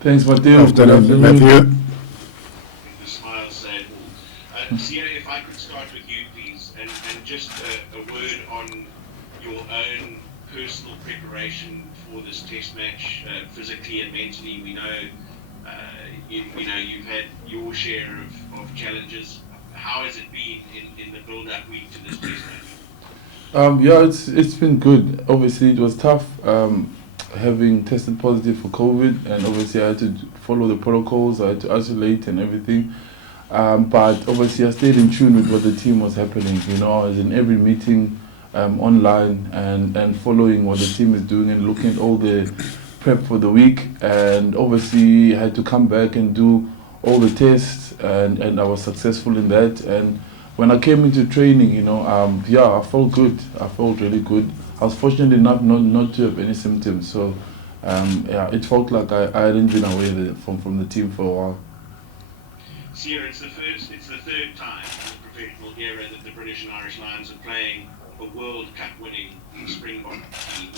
Thanks, Mateo. Good afternoon. Matthew. The smile said, Siya, if I could start with you, please, and just a word on your own personal preparation for this test match, physically and mentally. We know, you've had your share of challenges. How has it been in the build-up week to this test match? Yeah, it's been good. Obviously, it was tough having tested positive for COVID, and obviously I had to follow the protocols. I had to isolate and everything. But obviously, I stayed in tune with what the team was happening. I was in every meeting online and following what the team is doing and looking at all the prep for the week. And obviously, I had to come back and do all the tests, and I was successful in that. And when I came into training, I felt good. I felt really good. I was fortunate enough not to have any symptoms. So, it felt like I hadn't been away from the team for a while. Siya, it's the third time in the professional era that the British and Irish Lions are playing a World Cup winning Springbok team.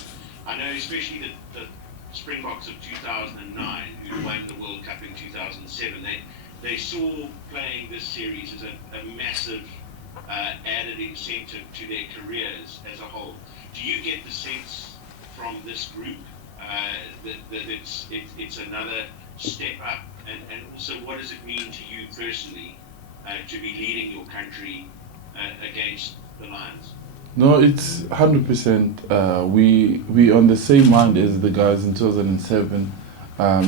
I know especially the Springboks of 2009, who won the World Cup in 2007, they saw playing this series as a massive added incentive to their careers as a whole. Do you get the sense from this group that it's another step up? And also, what does it mean to you personally to be leading your country against the Lions? No, it's 100%. We on the same mind as the guys in 2007. I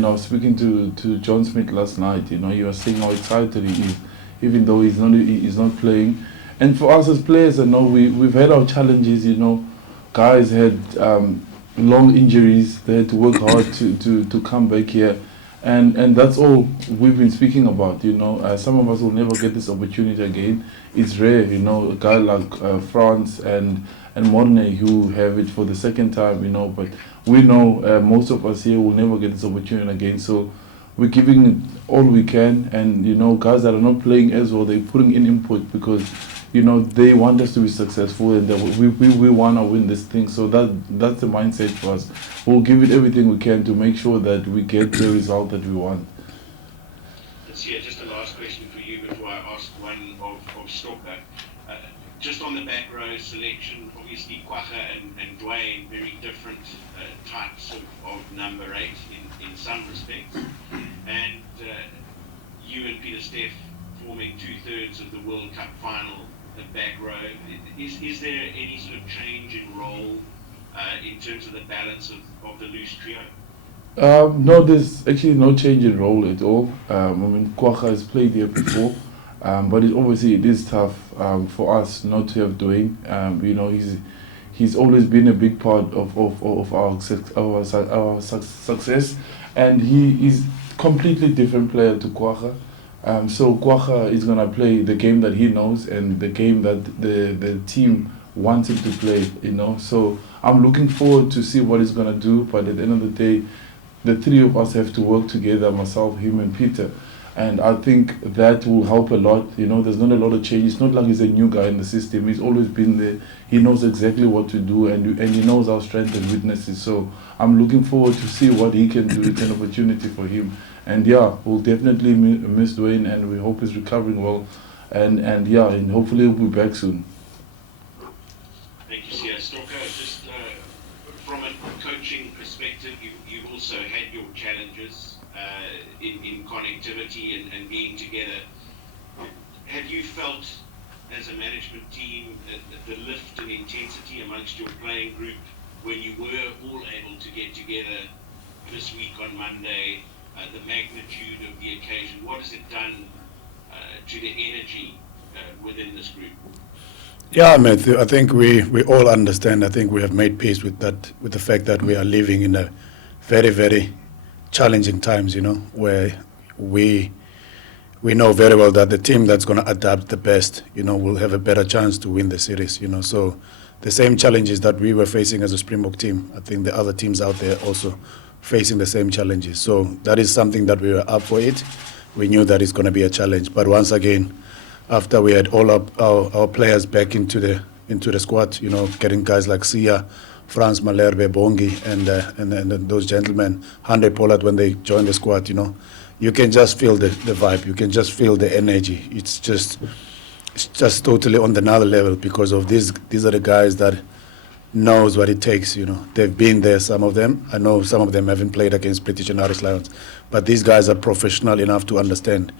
was speaking to John Smith last night. He was saying how excited he is, even though he's not playing. And for us as players, I know we've had our challenges. Guys had long injuries. They had to work hard to come back here. And that's all we've been speaking about. Some of us will never get this opportunity again. It's rare, a guy like France and Mornay who have it for the second time, but we know most of us here will never get this opportunity again. So we're giving it all we can, and guys that are not playing as well, they're putting in input because they want us to be successful, and that we want to win this thing. So that's the mindset for us. We'll give it everything we can to make sure that we get the result that we want. Yeah, just a last question for you before I ask one of Stocker. Just on the back row selection, obviously Kwagga and Dwayne, very different types of number 8 in some respects. And you and Peter Steff forming 2/3 of the World Cup final at back row. Is there any sort of change in role in terms of the balance of the loose trio? No, there's actually no change in role at all. Kwagga has played here before, but it is tough for us not to have Dwayne. He's always been a big part of our success, and he is completely different player to Kwagga. So Kwagga is gonna play the game that he knows and the game that the team wants him to play. So I'm looking forward to see what he's gonna do. But at the end of the day, the three of us have to work together, myself, him, and Peter. And I think that will help a lot. There's not a lot of change. It's not like he's a new guy in the system. He's always been there. He knows exactly what to do, and he knows our strengths and weaknesses. So I'm looking forward to see what he can do. It's an opportunity for him. And we'll definitely miss Dwayne, and we hope he's recovering well. And hopefully he'll be back soon. Thank you, Siya. Stocker, just from a coaching perspective, you've also had your challenges in connectivity and being together. Have you felt, as a management team, the lift in intensity amongst your playing group when you were all able to get together this week on Monday? The magnitude of the occasion, what has it done to the energy within this group? Yeah, Matthew, I think we all understand. I think we have made peace with that, with the fact that we are living in a very, very challenging times, where we know very well that the team that's going to adapt the best, will have a better chance to win the series, So the same challenges that we were facing as a Springbok team, I think the other teams out there also facing the same challenges. So that is something that we were up for it. We knew that it's going to be a challenge. But once again, after we had all our players back into the squad, getting guys like Siya Franz Malherbe, Bongi, and those gentlemen, Hande Pollard, when they join the squad, you can just feel the vibe. You can just feel the energy. It's just totally on another level because of these are the guys that knows what it takes. They've been there, some of them. I know some of them haven't played against British and Irish Lions, but these guys are professional enough to understand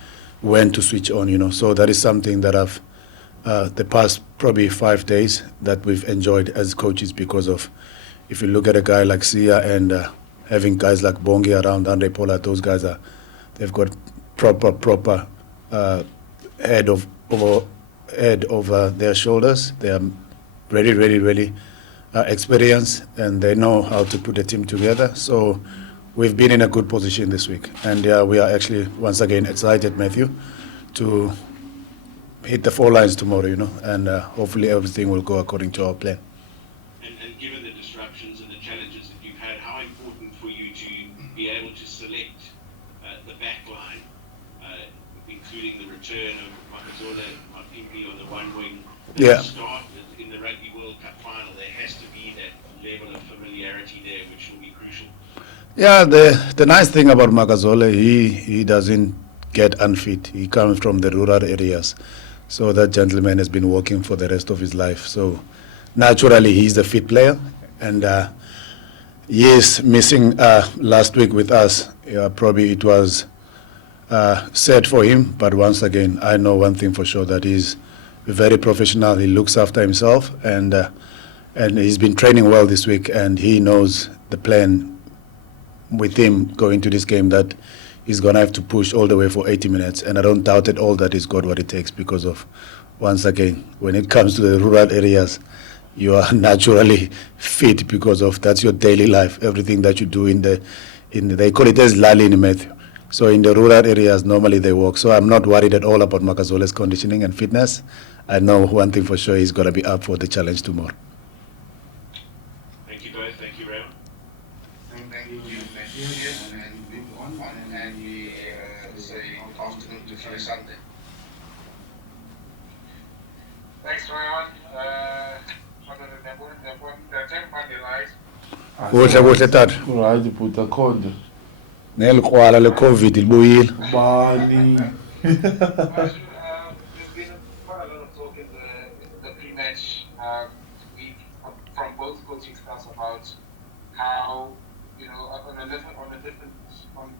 when to switch on. So that is something that I've the past probably 5 days that we've enjoyed as coaches because of, if you look at a guy like Siya and having guys like Bongi around, Andre Pollard, those guys they've got proper head over their shoulders. They are really experienced, and they know how to put a team together. So we've been in a good position this week, and we are actually once again excited, Matthew, to hit the 4 lines tomorrow, and hopefully everything will go according to our plan. And given the disruptions and the challenges that you've had, how important for you to be able to select the back line, including the return of Makazole, Mapimpi on the one wing, Yeah. start in the Rugby World Cup final? There has to be that level of familiarity there, which will be crucial. Yeah, the nice thing about Makazole, he doesn't get unfit. He comes from the rural areas. So that gentleman has been working for the rest of his life. So naturally, he's a fit player. And yes, missing last week with us, probably it was sad for him. But once again, I know one thing for sure, that he's very professional. He looks after himself, and he's been training well this week. And he knows the plan with him going to this game, that he's going to have to push all the way for 80 minutes. And I don't doubt at all that he's got what it takes because of, once again, when it comes to the rural areas, you are naturally fit because of that's your daily life. Everything that you do they call it as lali in Matthew. So in the rural areas, normally they walk. So I'm not worried at all about Makazole's conditioning and fitness. I know one thing for sure, he's going to be up for the challenge tomorrow. Thank you both. Thank you, Ray. Thank you, Matthew. And we move on, and we say afternoon to Friday Sunday. Thanks, Ryan. Kuhle tata. Right, put a code. Nelkwala le COVID libuyile. Bani. There's been quite a lot of talk in the pre-match week from both coaching staffs about how, on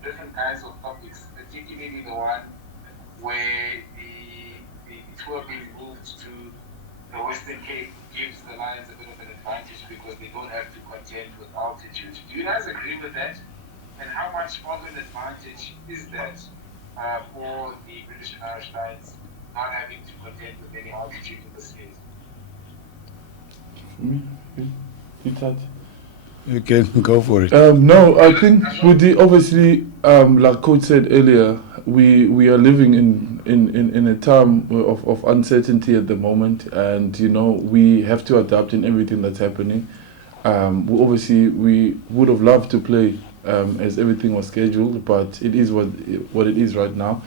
different kinds of topics, particularly the one where the tour being moved to the Western Cape gives the Lions a bit of an advantage because they don't have to contend with altitude. Do you guys agree with that? And how much of an advantage is that for the British and Irish Lions not having to contend with any altitude in the series? You can go for it. No, I think with obviously, like Coach said earlier, we are living in a time of uncertainty at the moment, and we have to adapt in everything that's happening. We would have loved to play as everything was scheduled, but it is what it is right now.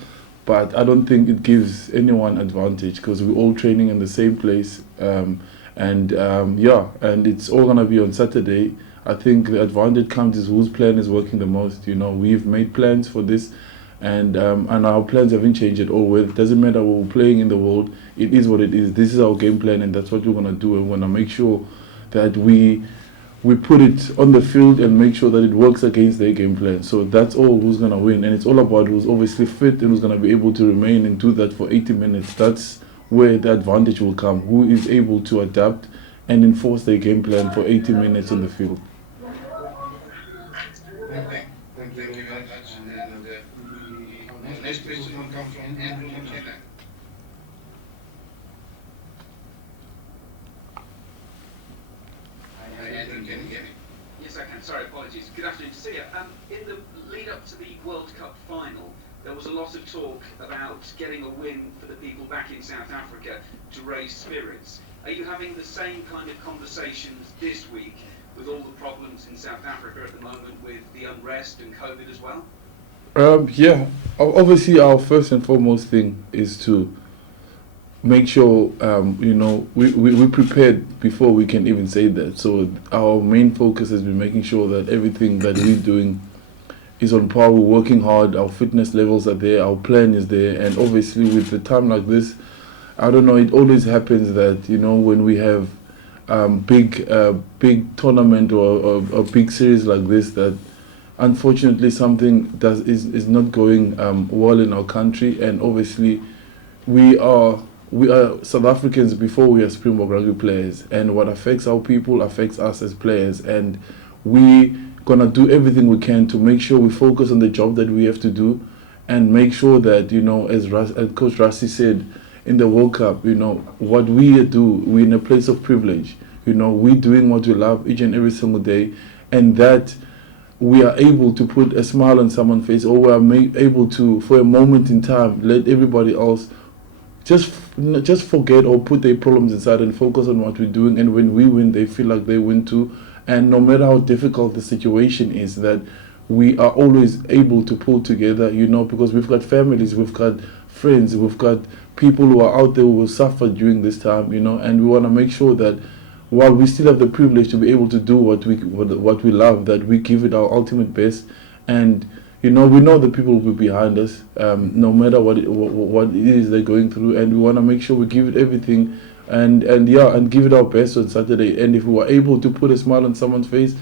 But I don't think it gives anyone advantage because we're all training in the same place, and it's all gonna be on Saturday. I think the advantage comes is whose plan is working the most. We've made plans for this, and our plans haven't changed at all. It doesn't matter what we're playing in the world. It is what it is. This is our game plan, and that's what we're gonna do. And we're gonna make sure that we put it on the field and make sure that it works against their game plan. So that's all who's gonna win, and it's all about who's obviously fit and who's gonna be able to remain and do that for 80 minutes. That's where the advantage will come. Who is able to adapt and enforce their game plan for 80 minutes on the field. Thank you very much. And the next question will come from Andrew McKenna. Andrew, can you hear me? Yes, I can. Sorry, apologies. Good afternoon. See ya. In the lead up to the World Cup final, there was a lot of talk about getting a win for the people back in South Africa to raise spirits. Are you having the same kind of conversations this week with all the problems in South Africa at the moment with the unrest and COVID as well? Yeah, obviously our first and foremost thing is to make sure we prepared before we can even say that. So our main focus has been making sure that everything that we're doing is on par. We're working hard, our fitness levels are there, our plan is there, and obviously with the time like this, I don't know, it always happens that when we have big tournament or a big series like this, that unfortunately something is not going well in our country. And obviously we are South Africans before we are Springbok rugby players, and what affects our people affects us as players, and we gonna do everything we can to make sure we focus on the job that we have to do, and make sure that as Coach Rassi said in the World Cup, what we do, we're in a place of privilege. We're doing what we love each and every single day, and that we are able to put a smile on someone's face, or we are able to, for a moment in time, let everybody else just forget or put their problems aside and focus on what we're doing. And when we win, they feel like they win too. And no matter how difficult the situation is, that we are always able to pull together, because we've got families, we've got friends, we've got people who are out there who will suffer during this time, and we want to make sure that while we still have the privilege to be able to do what we love, that we give it our ultimate best. And we know the people will be behind us, no matter what it is they're going through, and we want to make sure we give it everything, and give it our best on Saturday. And if we are able to put a smile on someone's face,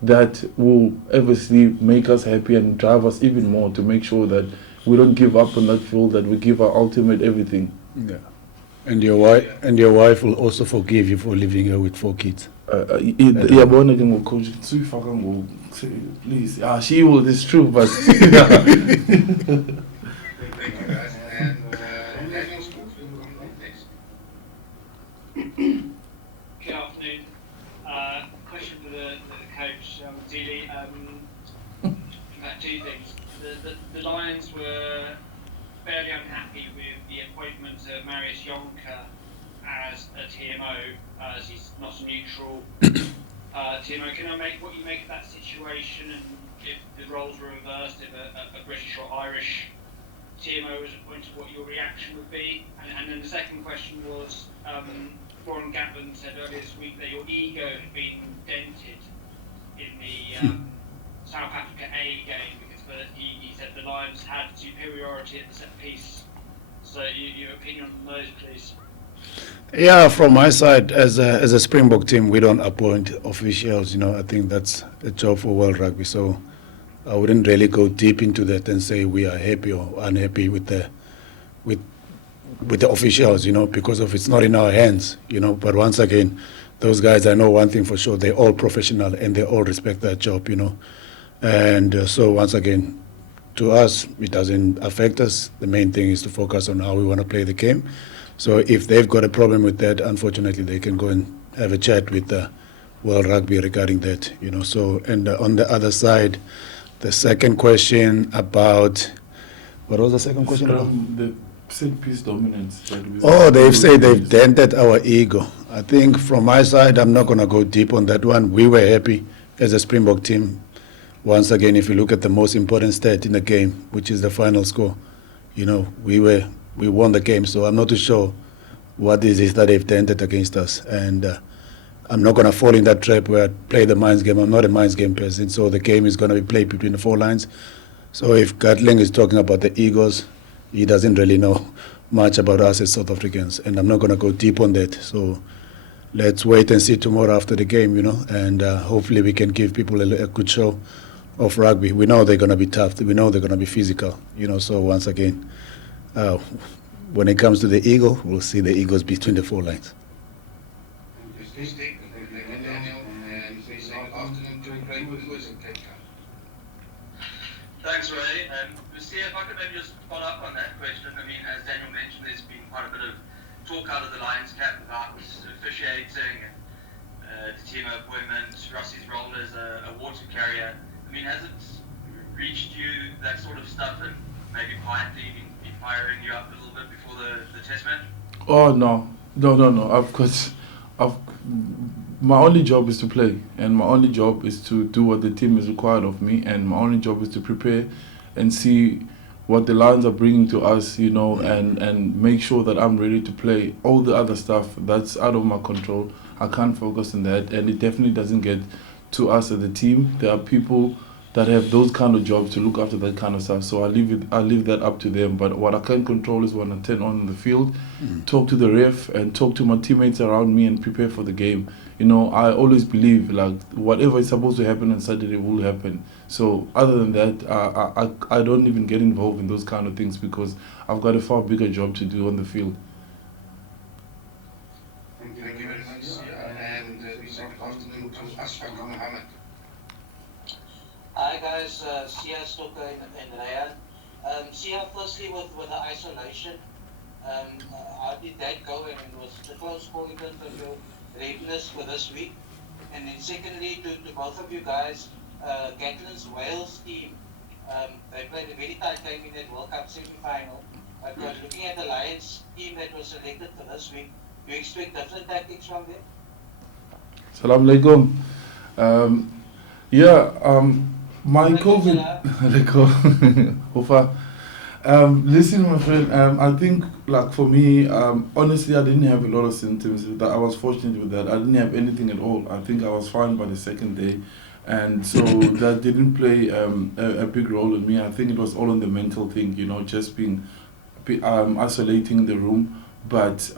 that will obviously make us happy and drive us even more to make sure that we don't give up on that field, that we give our ultimate everything. Yeah. And your wife will also forgive you for leaving her with 4 kids. Coach, please. She will. It's true, but. Thank you, guys. And Daniel Schools will come next. Good afternoon. Question for the coach, Zili. About 2 things. The Lions were fairly unhappy with the appointment of Marius Jonker as a TMO, as he's not a neutral TMO. Can I make what you make of that situation, and if the roles were reversed, if a British or Irish TMO was appointed, what your reaction would be? And then the second question was, Warren Gatland said earlier this week that your ego had been dented in the South Africa A game, because he said the Lions had superiority at the set piece. So your opinion on those, please. Yeah, from my side, as a Springbok team, we don't appoint officials. I think that's a job for World Rugby. So I wouldn't really go deep into that and say we are happy or unhappy with the officials. Because of it's not in our hands. But once again, those guys, I know one thing for sure: they're all professional and they all respect their job. And so once again, to us, it doesn't affect us. The main thing is to focus on how we want to play the game. So if they've got a problem with that, unfortunately, they can go and have a chat with the World Rugby regarding that. So, and on the other side, the second question about, what was the second question about? The set piece dominance. They've said they've dented our ego. I think from my side, I'm not going to go deep on that one. We were happy as a Springbok team. Once again, if you look at the most important stat in the game, which is the final score, we won the game. So I'm not too sure what is it that they've dented against us. And I'm not going to fall in that trap where I play the minds game. I'm not a minds game person. So the game is going to be played between the 4 lines. So if Gatling is talking about the egos, he doesn't really know much about us as South Africans. And I'm not going to go deep on that. So let's wait and see tomorrow after the game, and hopefully we can give people a good show of rugby. We know they're going to be tough. We know they're going to be physical, So once again, when it comes to the ego, we'll see the egos between the 4 lines. Thanks, Ray. Siya, if I could maybe just follow up on that question. I mean, as Daniel mentioned, there's been quite a bit of talk out of the Lions camp about officiating and the team appointment, Russie's role as a water carrier. I mean, has it reached you, that sort of stuff, and maybe quietly been firing you up a little bit before the test match? Oh, no. My only job is to play, and my only job is to do what the team is required of me, and my only job is to prepare and see what the Lions are bringing to us, you know, and make sure that I'm ready to play. All the other stuff, that's out of my control. I can't focus on that, and it definitely doesn't get to us as a team. There are people that have those kind of jobs to look after that kind of stuff. So I leave that up to them. But what I can control is when I turn on the field, talk to the ref and talk to my teammates around me and prepare for the game. You know, I always believe like whatever is supposed to happen on Saturday will happen. So other than that, I don't even get involved in those kind of things because I've got a far bigger job to do on the field. Thank you very much. And we say good afternoon to Ashfaq Mohammed. Hi guys, Siya Kolisi in Ryan. Siya, firstly with the isolation, how did that go, and was it a close call in terms of your readiness for this week? And then secondly, to both of you guys, Gatland's Wales team, they played a very tight game in that World Cup semi-final. But looking at the Lions team that was selected for this week, do you expect different tactics from them? Salam alaikum. My COVID. Listen, my friend. I think, like for me, honestly, I didn't have a lot of symptoms. That I was fortunate with that. I didn't have anything at all. I think I was fine by the second day, and so that didn't play a big role in me. I think it was all on the mental thing, you know, just being isolating the room. But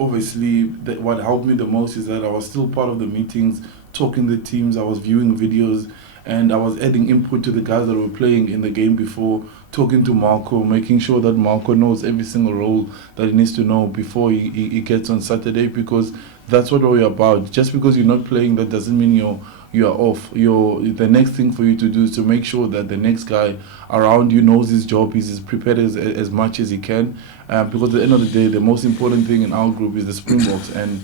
obviously, what helped me the most is that I was still part of the meetings, talking to the teams. I was viewing videos, and I was adding input to the guys that were playing in the game before, talking to Marco, making sure that Marco knows every single role that he needs to know before he gets on Saturday, because that's what we're about. Just because you're not playing, that doesn't mean you're off. The next thing for you to do is to make sure that the next guy around you knows his job, he's as prepared as much as he can, because at the end of the day, the most important thing in our group is the Springboks, and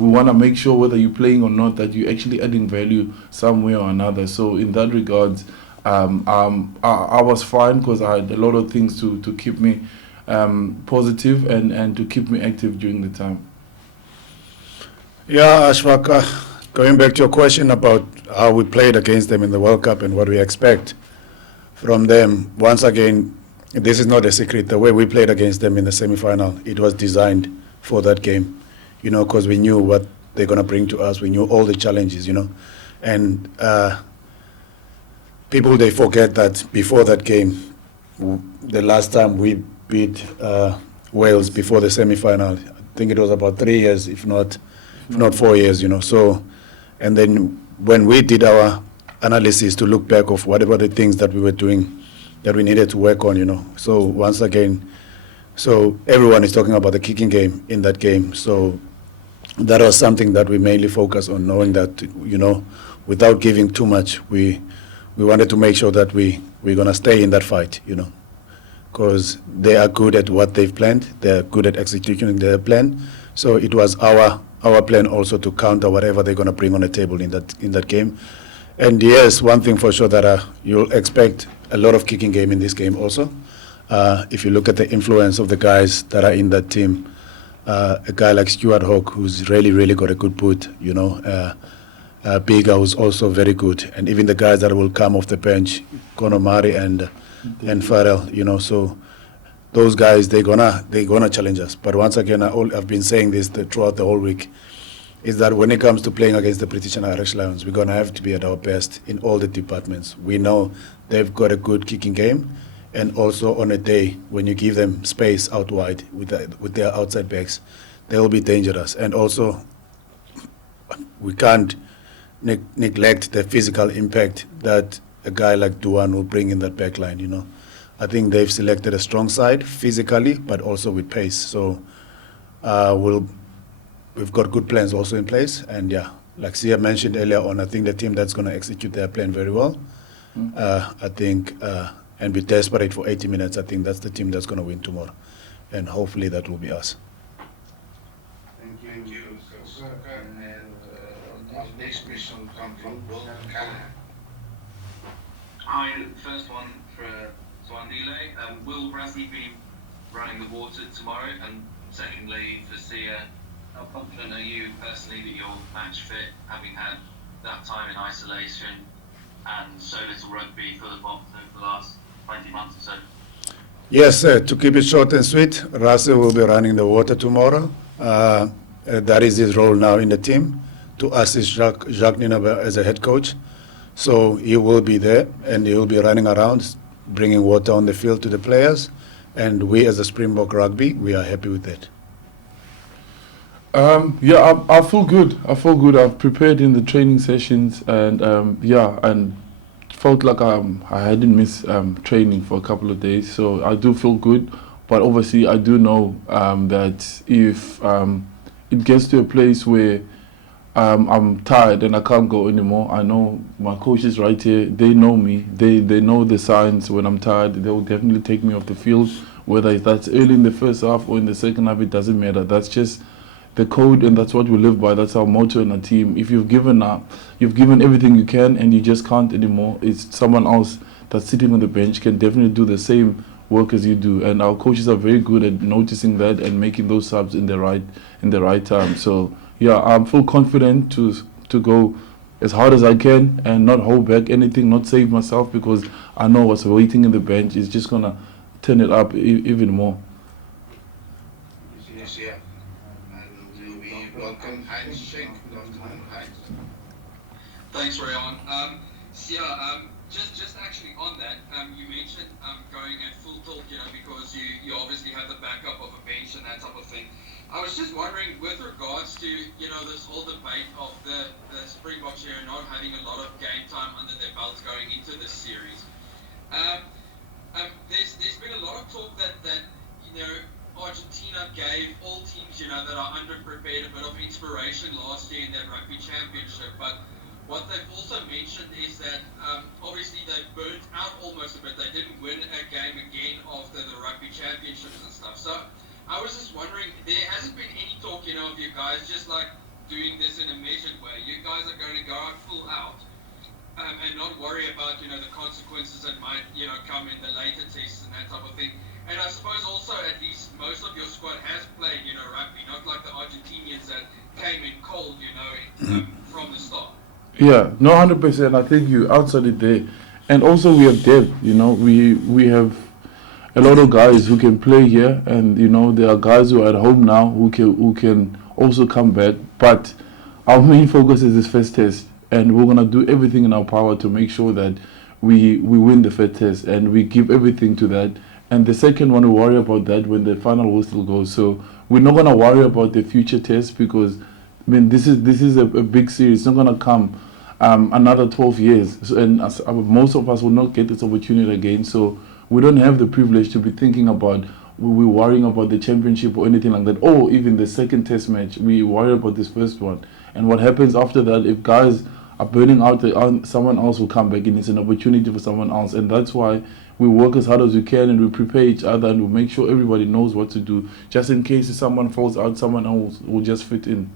we want to make sure whether you're playing or not that you're actually adding value some way or another. So in that regards, I was fine because I had a lot of things to keep me positive and to keep me active during the time. Yeah, Ashfaq, going back to your question about how we played against them in the World Cup and what we expect from them, once again, this is not a secret. The way we played against them in the semi-final, it was designed for that game, you know, because we knew what they're going to bring to us. We knew all the challenges, you know. And people, they forget that before that game, the last time we beat Wales before the semi-final, I think it was about 3 years, if not 4 years, you know. So, and then when we did our analysis to look back of what about the things that we were doing that we needed to work on, you know. So once again, so everyone is talking about the kicking game in that game. So that was something that we mainly focused on, knowing that, you know, without giving too much, we wanted to make sure that we're going to stay in that fight, you know, because they are good at what they've planned. They're good at executing their plan. So it was our plan also to counter whatever they're going to bring on the table in that game. And yes, one thing for sure that you'll expect a lot of kicking game in this game also. If you look at the influence of the guys that are in that team, a guy like Stuart Hawke, who's really got a good boot, you know, Bigger, who's also very good, and even the guys that will come off the bench, Conor Murray and Farrell, you know. So those guys, they're gonna challenge us. But once again, I've been saying this throughout the whole week, is that when it comes to playing against the British and Irish Lions, we're gonna have to be at our best in all the departments. We know they've got a good kicking game, and also on a day when you give them space out wide with their outside backs, they will be dangerous. And also, we can't neglect the physical impact that a guy like Duan will bring in that back line, you know. I think they've selected a strong side physically, but also with pace. So we've got good plans also in place. And yeah, like Siya mentioned earlier on, I think the team that's going to execute their plan very well. I think, and be desperate for 80 minutes, I think that's the team that's going to win tomorrow. And hopefully that will be us. Thank you. And our next question will come from Will Callahan. Hi, first one for Swandile. Will Rugby be running the water tomorrow? And secondly, for Siya, how confident are you personally that you're match fit, having had that time in isolation and so little rugby for the Boks over the last 20 months or so? Yes, to keep it short and sweet, Russell will be running the water tomorrow. That is his role now in the team, to assist Jacques Ninaber as a head coach. So he will be there and he will be running around, bringing water on the field to the players. And we as a Springbok Rugby, we are happy with that. Yeah, I feel good. I've prepared in the training sessions, and and felt like I hadn't missed training for a couple of days. So I do feel good, but obviously I do know that if it gets to a place where I'm tired and I can't go anymore, I know my coach is right here. They know me. They know the signs when I'm tired. They will definitely take me off the field, whether that's early in the first half or in the second half. It doesn't matter. That's just the code, and that's what we live by. That's our motto in our team. If you've given up, you've given everything you can, and you just can't anymore, it's someone else that's sitting on the bench can definitely do the same work as you do. And our coaches are very good at noticing that and making those subs in the right time. So yeah, I'm full confident to go as hard as I can and not hold back anything, not save myself, because I know what's waiting in the bench is just gonna turn it up even more. Yes, yeah. And we welcome Heinz Schenk. Good afternoon, Heinz. Thanks, Rayon. Siya, just actually on that, you mentioned going at full tilt, because you obviously have the backup of a bench and that type of thing. I was just wondering, with regards to this whole debate of the Springboks here not having a lot of game time under their belts going into this series. There's been a lot of talk that Argentina gave all teams that are underprepared a bit of inspiration last year in that rugby championship, but what they've also mentioned is that obviously they burnt out almost a bit. They didn't win a game again after the rugby championships and stuff. So I was just wondering, there hasn't been any talk, of you guys just like doing this in a measured way. You guys are going to go out full out and not worry about, the consequences that might, come in the later tests and that type of thing. And I suppose also at least most of your squad has played, rugby, not like the Argentinians that came in cold, from the start. Yeah, no, 100%. I think you answered it there. And also we have depth, we have a lot of guys who can play here, and there are guys who are at home now who can also come back. But our main focus is this first test, and we're gonna do everything in our power to make sure that we win the first test, and we give everything to that. And the second one, we worry about that when the final whistle goes. So we're not gonna worry about the future tests, because this is a big series. It's not gonna come another 12 years, so, and most of us will not get this opportunity again. So we don't have the privilege to be thinking about, we're worrying about the championship or anything like that, or even the second test match. We worry about this first one. And what happens after that, if guys are burning out, someone else will come back, and it's an opportunity for someone else. And that's why we work as hard as we can, and we prepare each other, and we make sure everybody knows what to do, just in case if someone falls out, someone else will just fit in.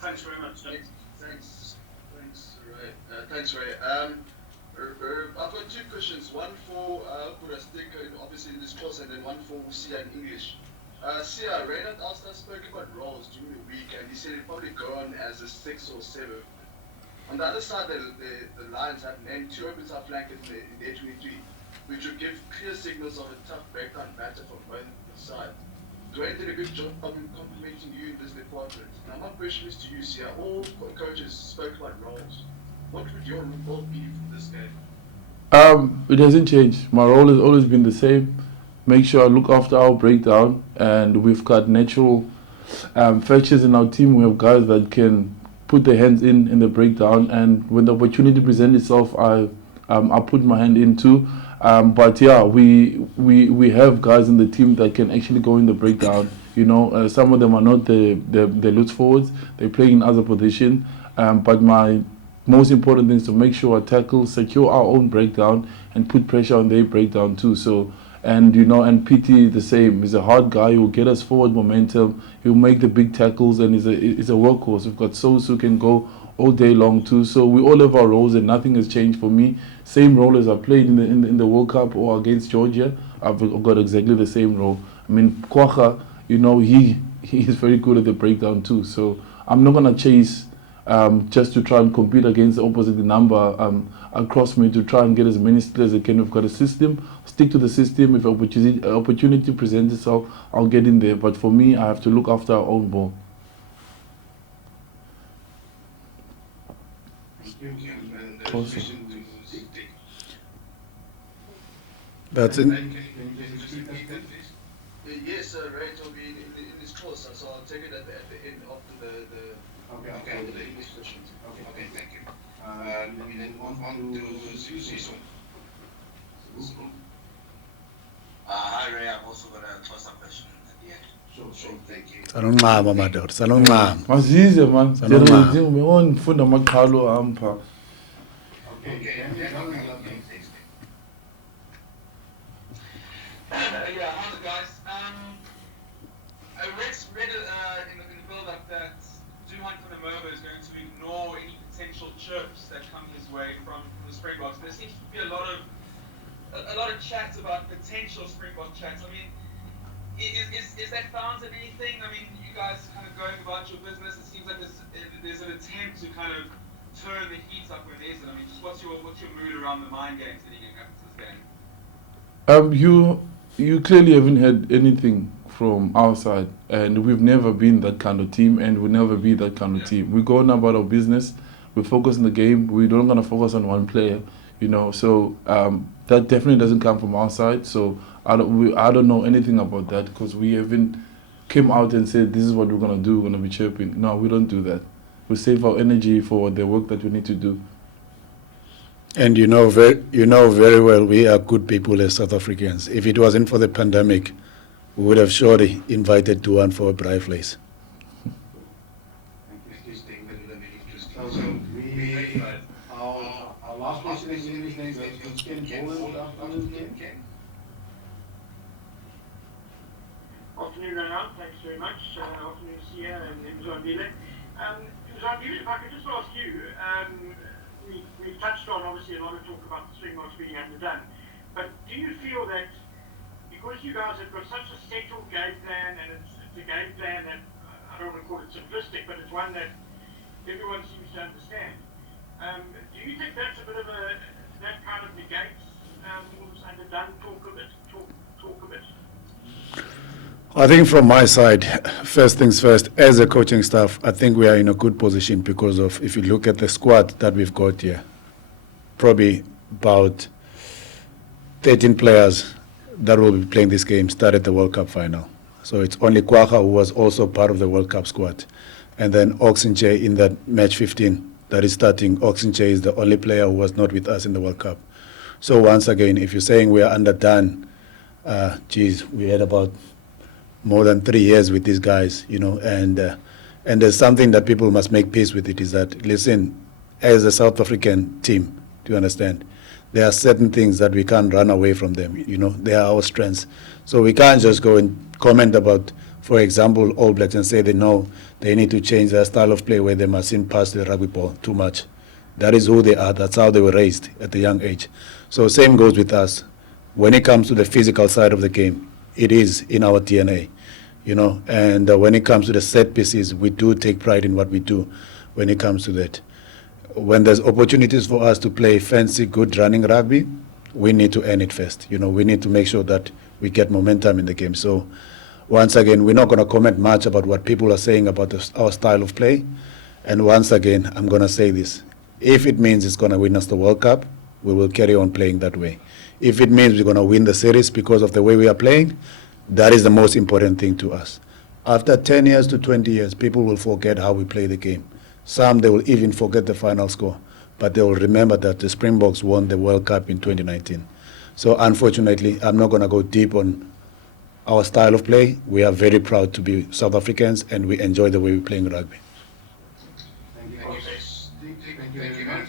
Thanks very much. Thanks, Ray. I've got two questions. One for Purastika, obviously in this course, and then one for Siya in English. Siya, Reynard Alston spoke about roles during the week, and he said he'd probably go on as a 6 or 7. On the other side, the Lions have named 2 open side flankers in their 23, which would give clear signals of a tough breakdown batter from both sides. Dwayne did a good job complimenting you in this department. Now my question is to you, Siya. All coaches spoke about roles. What would your role be for this game? It hasn't changed. My role has always been the same. Make sure I look after our breakdown, and we've got natural fetchers in our team. We have guys that can put their hands in the breakdown, and when the opportunity presents itself, I put my hand in too. But yeah, we have guys in the team that can actually go in the breakdown. Some of them are not the loose forwards. They play in other positions. But my most important thing is to make sure I tackle, secure our own breakdown, and put pressure on their breakdown too. So, and PT the same. He's a hard guy who will get us forward momentum. He'll make the big tackles, and he's a workhorse. We've got Sos who can go all day long too. So we all have our roles, and nothing has changed for me. Same role as I played in the World Cup or against Georgia. I've got exactly the same role. I mean, Kwacha, he he's very good at the breakdown too. So I'm not gonna chase just to try and compete against the opposite number across me to try and get as many skills as I can. We've got a system. Stick to the system. If opportunity presents itself, I'll get in there. But for me, I have to look after our own ball. Awesome. That's it. Yes, Ray told me in this course, so I'll take it at the end after the English session. Okay, thank you. Let me then on to Susie. Hi Ray, I've also got a toss up question at the end. Sure, thank you. Salonqaba madoda, salonqaba. Masize man. Salonqaba. Ngifunda amaqhalo ampa. Okay, thanks. Yeah, how's it, guys? I read in the build-up that Duhan Kunamoba is going to ignore any potential chirps that come his way from the Springboks. There seems to be a lot of chat about potential Springbok chats. I mean, is that founded in anything? I mean, you guys kind of going about your business. It seems like there's an attempt to kind of turn the heat up when there isn't. I mean, just what's your mood around the mind games leading up to this game? You clearly haven't had anything from our side, and we've never been that kind of team, and we'll never be that kind of team. We go on about our business. We focus on the game. We don't gonna focus on one player, you know. So that definitely doesn't come from our side. So I don't know anything about that because we haven't came out and said this is what we're gonna do. We're gonna be chirping. No, we don't do that. We save our energy for the work that we need to do. And you know very well we are good people as South Africans. If it wasn't for the pandemic, we would have surely invited Duhan for a braai vleis. So our last question is in his name goes to Ken Boland. Afternoon, Ronald. Thanks very much. Afternoon, Siya and Mzondile. Mzondile, if I could just ask you, we've touched on obviously a lot of talk about the Springboks being underdone, but do you feel that because you guys have got such a settled game plan, and it's a game plan that I don't want to call it simplistic, but it's one that everyone seems to understand. Do you think that's a bit of that kind of negates all this underdone talk a bit? I think from my side, first things first, as a coaching staff, I think we are in a good position because of, if you look at the squad that we've got here, probably about 13 players that will be playing this game started the World Cup final. So it's only Kwaha who was also part of the World Cup squad. And then Oxenche in that match 15 that is starting, Oxenche is the only player who was not with us in the World Cup. So once again, if you're saying we are underdone, we had about more than 3 years with these guys, you know, and there's something that people must make peace with it is that, listen, as a South African team, do you understand? There are certain things that we can't run away from them, you know, they are our strengths. So we can't just go and comment about, for example, All Blacks and say they know they need to change their style of play where they mustn't pass the rugby ball too much. That is who they are, that's how they were raised at a young age. So same goes with us. When it comes to the physical side of the game, it is in our DNA, you know, and when it comes to the set pieces, we do take pride in what we do when it comes to that. When there's opportunities for us to play fancy, good running rugby, we need to earn it first. You know, we need to make sure that we get momentum in the game. So once again, we're not going to comment much about what people are saying about our style of play. And once again, I'm going to say this. If it means it's going to win us the World Cup, we will carry on playing that way. If it means we're going to win the series because of the way we are playing, that is the most important thing to us. After 10 years to 20 years, people will forget how we play the game. Some, they will even forget the final score, but they will remember that the Springboks won the World Cup in 2019. So unfortunately, I'm not going to go deep on our style of play. We are very proud to be South Africans, and we enjoy the way we're playing rugby. Thank you very much.